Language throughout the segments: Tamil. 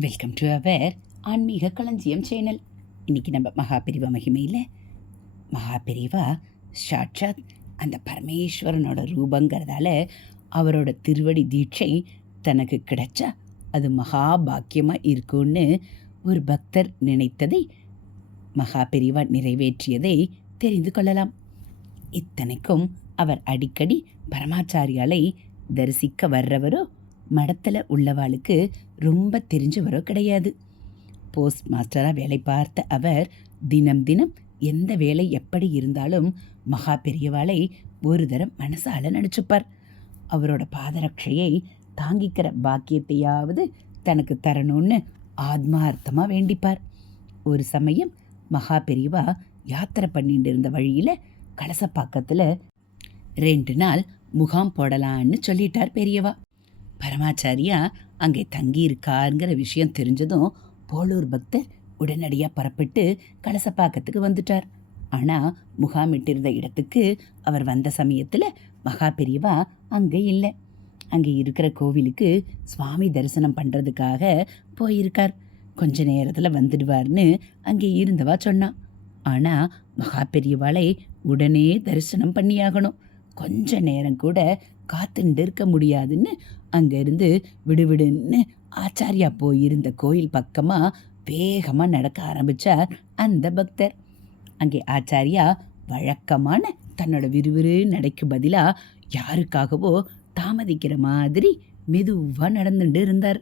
வெல்கம் டு அவர் ஆன்மீக களஞ்சியம் சேனல் இன்றைக்கி நம்ம மகாபிரிவா மகிமையில் மகாபிரிவா சாட்சாத் அந்த பரமேஸ்வரனோட ரூபங்கிறதால அவரோட திருவடி தீட்சை தனக்கு கிடைச்சா அது மகா பாக்கியமாக இருக்கும்னு ஒரு பக்தர் நினைத்ததை மகாபிரிவா நிறைவேற்றியதை தெரிந்து கொள்ளலாம். இத்தனைக்கும் அவர் அடிக்கடி பரமாச்சாரியாலை தரிசிக்க வர்றவரோ மடத்தில் உள்ளவாளுக்கு ரொம்ப தெரிஞ்சவரோ கிடையாது. போஸ்ட் மாஸ்டராக வேலை பார்த்த அவர் தினம் தினம் எந்த வேலை எப்படி இருந்தாலும் மகா பெரியவாளை ஒரு தரம் மனசால நினச்சிப்பார் அவரோட பாதரட்சையை தாங்கிக்கிற பாக்கியத்தையாவது தனக்கு தரணும்னு ஆத்மார்த்தமாக வேண்டிப்பார். ஒரு சமயம் மகா பெரியவா யாத்திரை பண்ணிட்டு இருந்த வழியில் கலசப்பாக்கத்தில் ரெண்டு நாள் முகாம் போடலான்னு சொல்லிட்டார் பெரியவா. பரமாச்சாரியா அங்கே தங்கியிருக்காருங்கிற விஷயம் தெரிஞ்சதும் போலூர் பக்தர் உடனடியாக புறப்பட்டு கலசப்பாக்கத்துக்கு வந்துட்டார். ஆனால் முகாமிட்டிருந்த இடத்துக்கு அவர் வந்த சமயத்தில் மகா பெரியவா அங்கே இல்லை. அங்கே இருக்கிற கோவிலுக்கு சுவாமி தரிசனம் பண்ணுறதுக்காக போயிருக்கார். கொஞ்ச நேரத்தில் வந்துடுவார்னு அங்கே இருந்தவா சொன்னான் ஆனால் மகா பெரியவாளை உடனே தரிசனம் பண்ணியாகணும். கொஞ்ச நேரம் கூட காத்துண்டு இருக்க முடியாதுன்னு அங்கேருந்து விடுவிடுன்னு ஆச்சாரியா போயிருந்த கோயில் பக்கமாக வேகமாக நடக்க ஆரம்பித்தார் அந்த பக்தர். அங்கே ஆச்சாரியா வழக்கமான தன்னோட விறுவிறு நடைக்கு பதிலாக யாருக்காகவோ தாமதிக்கிற மாதிரி மெதுவாக நடந்துட்டு இருந்தார்.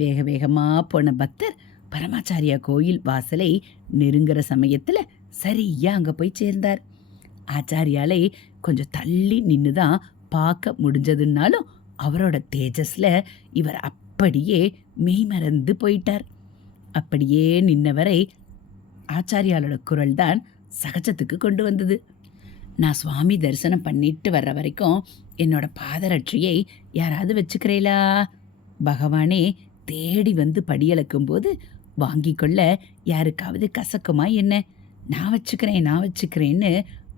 வேக வேகமாக போன பக்தர் பரமாச்சாரியா கோயில் வாசலை நெருங்குற சமயத்தில் சரியாக அங்கே போய் சேர்ந்தார். ஆச்சாரியாலை கொஞ்சம் தள்ளி நின்று தான் பார்க்க முடிஞ்சதுன்னாலும் அவரோட தேஜஸில் இவர் அப்படியே மெய்மறந்து போயிட்டார். அப்படியே நின்னவரை ஆச்சாரியாலோட குரல் தான் சகஜத்துக்கு கொண்டு வந்தது. நான் சுவாமி தரிசனம் பண்ணிட்டு வர்ற வரைக்கும் என்னோட பாதரட்சியை யாராவது வச்சுக்கிறீங்களா பகவானே தேடி வந்து படியளக்கும் போது வாங்கி கொள்ள யாருக்காவது கசக்குமா என்ன? நான் வச்சுக்கிறேன் நான் வச்சுக்கிறேன்னு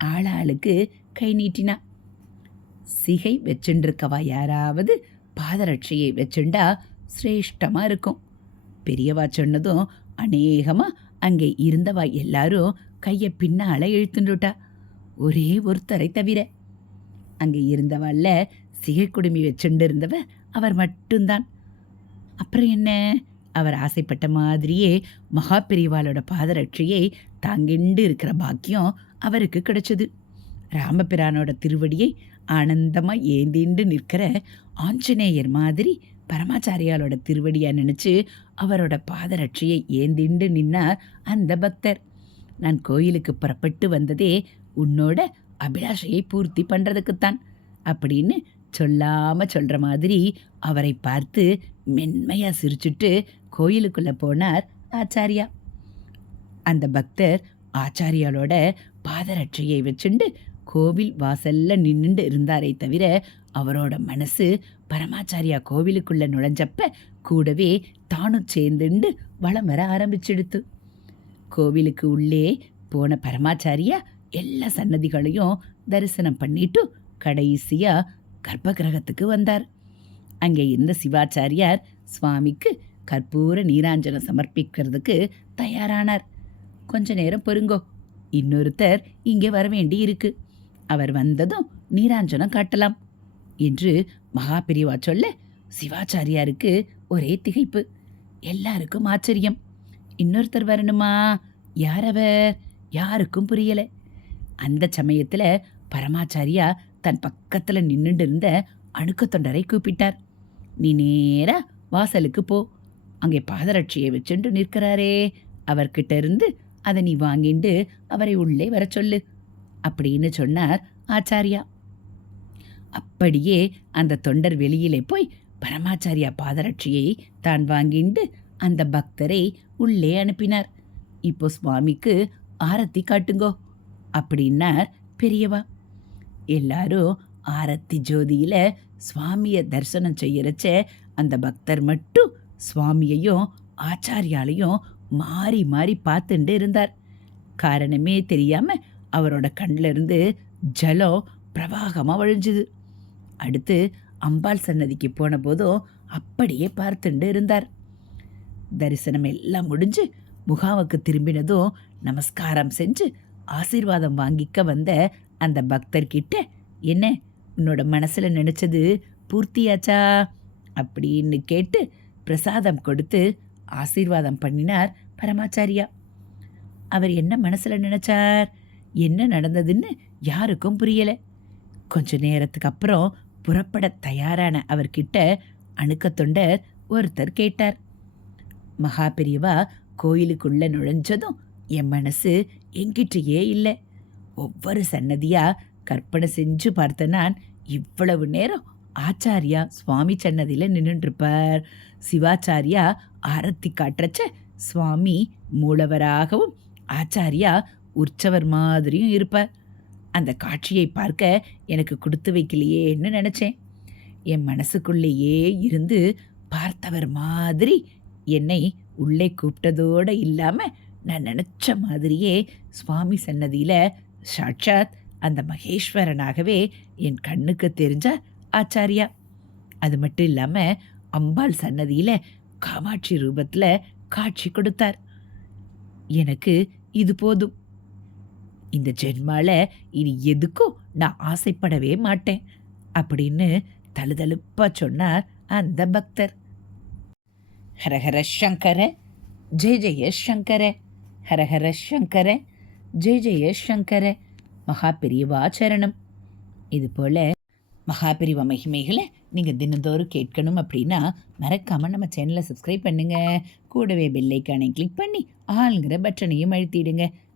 ஆளாளுக்கு கை நீட்டினா? சிகை வச்சுருக்கவா யாராவது? பாதரட்சையை வச்சுண்டா சிரேஷ்டமாக இருக்கும். பெரியவா சொன்னதும் அநேகமாக அங்கே இருந்தவா எல்லாரும் கையை பின்னால் இழுத்துண்டுட்டா. ஒரே ஒருத்தரை தவிர. அங்கே இருந்தவாள்ல சிகை குடுமி வச்சுண்டு இருந்தவ அவர் மட்டும்தான். அப்புறம் என்ன? அவர் ஆசைப்பட்ட மாதிரியே மகா பெரியவாளோட பாதரட்சியை தாங்கிண்டு இருக்கிற பாக்கியம் அவருக்கு கிடைச்சது. ராமபிரானோட திருவடியை ஆனந்தமாக ஏந்திண்டு நிற்கிற ஆஞ்சநேயர் மாதிரி பரமாச்சாரியாலோட திருவடியாக நினச்சி அவரோட பாதரட்சியை ஏந்திண்டு நின்னார் அந்த பக்தர். நான் கோயிலுக்கு புறப்பட்டு வந்ததே உன்னோட அபிலாஷையை பூர்த்தி பண்ணுறதுக்குத்தான் அப்படின்னு சொல்லாமல் சொல்கிற மாதிரி அவரை பார்த்து மென்மையாக சிரிச்சுட்டு கோயிலுக்குள்ளே போனார் ஆச்சாரியா. அந்த பக்தர் ஆச்சாரியாலோட பாதரட்சையை வச்சுண்டு கோவில் வாசல்ல நின்றுண்டு இருந்தாரே தவிர அவரோட மனசு பரமாச்சாரியா கோவிலுக்குள்ள நுழைஞ்சப்ப கூடவே தானும் சேர்ந்துண்டு வளம் வர ஆரம்பிச்சிடுத்து. கோவிலுக்கு உள்ளே போன பரமாச்சாரியா எல்லா சன்னதிகளையும் தரிசனம் பண்ணிட்டு கடைசியா கர்ப்ப கிரகத்துக்கு வந்தார். அங்கே இருந்த சிவாச்சாரியார் சுவாமிக்கு கற்பூர நீராஞ்சனம் சமர்ப்பிக்கிறதுக்கு தயாரானார். கொஞ்ச நேரம் பொறுங்கோ இன்னொருத்தர் இங்கே வர வேண்டி இருக்குது அவர் வந்ததும் நீராஞ்சனம் காட்டலாம் என்று மகா சொல்ல சிவாச்சாரியாருக்கு ஒரே திகைப்பு. எல்லாருக்கும் ஆச்சரியம். இன்னொருத்தர் வரணுமா? யார் அவர் யாருக்கும் புரியல. அந்த சமயத்தில் பரமாச்சாரியா தன் பக்கத்தில் நின்றுட்டு இருந்த அணுக்க தொண்டரை கூப்பிட்டார். நீ நேரா வாசலுக்கு போ. அங்கே பாதரட்சியை வச்சுட்டு நிற்கிறாரே. அவர்கிட்ட இருந்து அதை நீ வாங்கிண்டு அவரை உள்ளே வர சொல்லு. அப்படின்னு சொன்னார் ஆச்சாரியா. அப்படியே அந்த தொண்டர் வெளியிலே போய் பரமாச்சாரியா பாதரட்சியை தான் வாங்கிண்டு அந்த பக்தரை உள்ளே அனுப்பினார். இப்போ சுவாமிக்கு ஆரத்தி காட்டுங்கோ அப்படின்னார் பெரியவா. எல்லாரும் ஆரத்தி ஜோதியில சுவாமியை தரிசனம் செய்யறச்ச அந்த பக்தர் மட்டும் சுவாமியையும் ஆச்சாரியாலையும் மாறி மாறி பார்த்துட்டு இருந்தார். காரணமே தெரியாமல் அவரோட கண்ணிலிருந்து ஜலம் பிரவாகமாக வழிஞ்சுது. அடுத்து அம்பாள் சன்னதிக்கு போன போதும் அப்படியே பார்த்துட்டு இருந்தார். தரிசனம் எல்லாம் முடிஞ்சு முகாமுக்கு திரும்பினதும் நமஸ்காரம் செஞ்சு ஆசீர்வாதம் வாங்கிக்க வந்த அந்த பக்தர்கிட்ட என்ன உன்னோட மனசில் நினச்சது பூர்த்தியாச்சா? அப்படின்னு கேட்டு பிரசாதம் கொடுத்து ஆசீர்வாதம் பண்ணினார் பரமாச்சாரியா. அவர் என்ன மனசில் நினச்சார்? என்ன நடந்ததுன்னு யாருக்கும் புரியலை. கொஞ்ச நேரத்துக்கு அப்புறம் புறப்பட தயாரான அவர்கிட்ட அணுக்க தொண்டர் ஒருத்தர் கேட்டார். மகா பெரியவா கோயிலுக்குள்ளே நுழைஞ்சதும் என் மனசு என்கிட்டயே இல்லை. ஒவ்வொரு சன்னதியாக கற்பனை செஞ்சு பார்த்த நான் இவ்வளவு நேரம் ஆச்சாரியா சுவாமி சன்னதியில் நின்றுருப்பார் சிவாச்சாரியா ஆரத்தி காட்டுறச்ச சுவாமி மூலவராகவும் ஆச்சாரியா உற்சவர் மாதிரியும் இருப்பார் அந்த காட்சியை பார்க்க எனக்கு கொடுத்து வைக்கலையேன்னு நினச்சேன். என் மனசுக்குள்ளேயே இருந்து பார்த்தவர் மாதிரி என்னை உள்ளே கூப்பிட்டதோடு இல்லாமல் நான் நினச்ச மாதிரியே சுவாமி சன்னதியில் சாட்சாத் அந்த மகேஸ்வரனாகவே என் கண்ணுக்கு தெரிஞ்ச ஆச்சாரியா. அது மட்டும் இல்லாமல் அம்பாள் சன்னதியில் காமாட்சி ரூபத்தில் காட்சி கொடுத்தார். எனக்கு இது போதும். இந்த ஜென்மால இனி எதுக்கும் நான் ஆசைப்படவே மாட்டேன் அப்படின்னு தழுதழுப்பா சொன்னார் அந்த பக்தர். ஹரஹர சங்கர ஜெய ஜெய சங்கர ஹரஹர சங்கர ஜெய ஜெய சங்கர மகா பெரியவாச்சரணம் இது போல மகாபிரிவ மகிமைகளை நீங்கள் தினந்தோறும் கேட்கணும் அப்படின்னா மறக்காமல் நம்ம சேனலை சப்ஸ்கிரைப் பண்ணுங்கள் கூடவே பெல்லைக்கானை கிளிக் பண்ணி ஆளுங்கிற பட்டனையும் அழுத்திடுங்க.